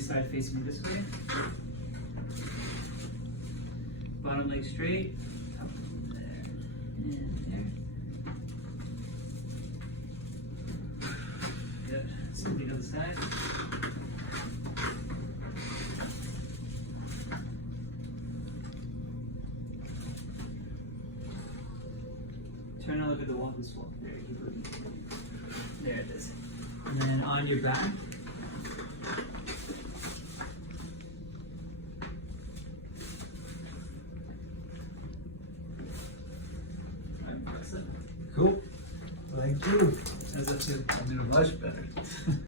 your side facing this way. Bottom leg straight. Up there. And there. Good. Same thing other side. Turn and look at the wall this wall. There, keep looking. There it is. And then on your back. Cool. Thank you. How's that feel? I did much better.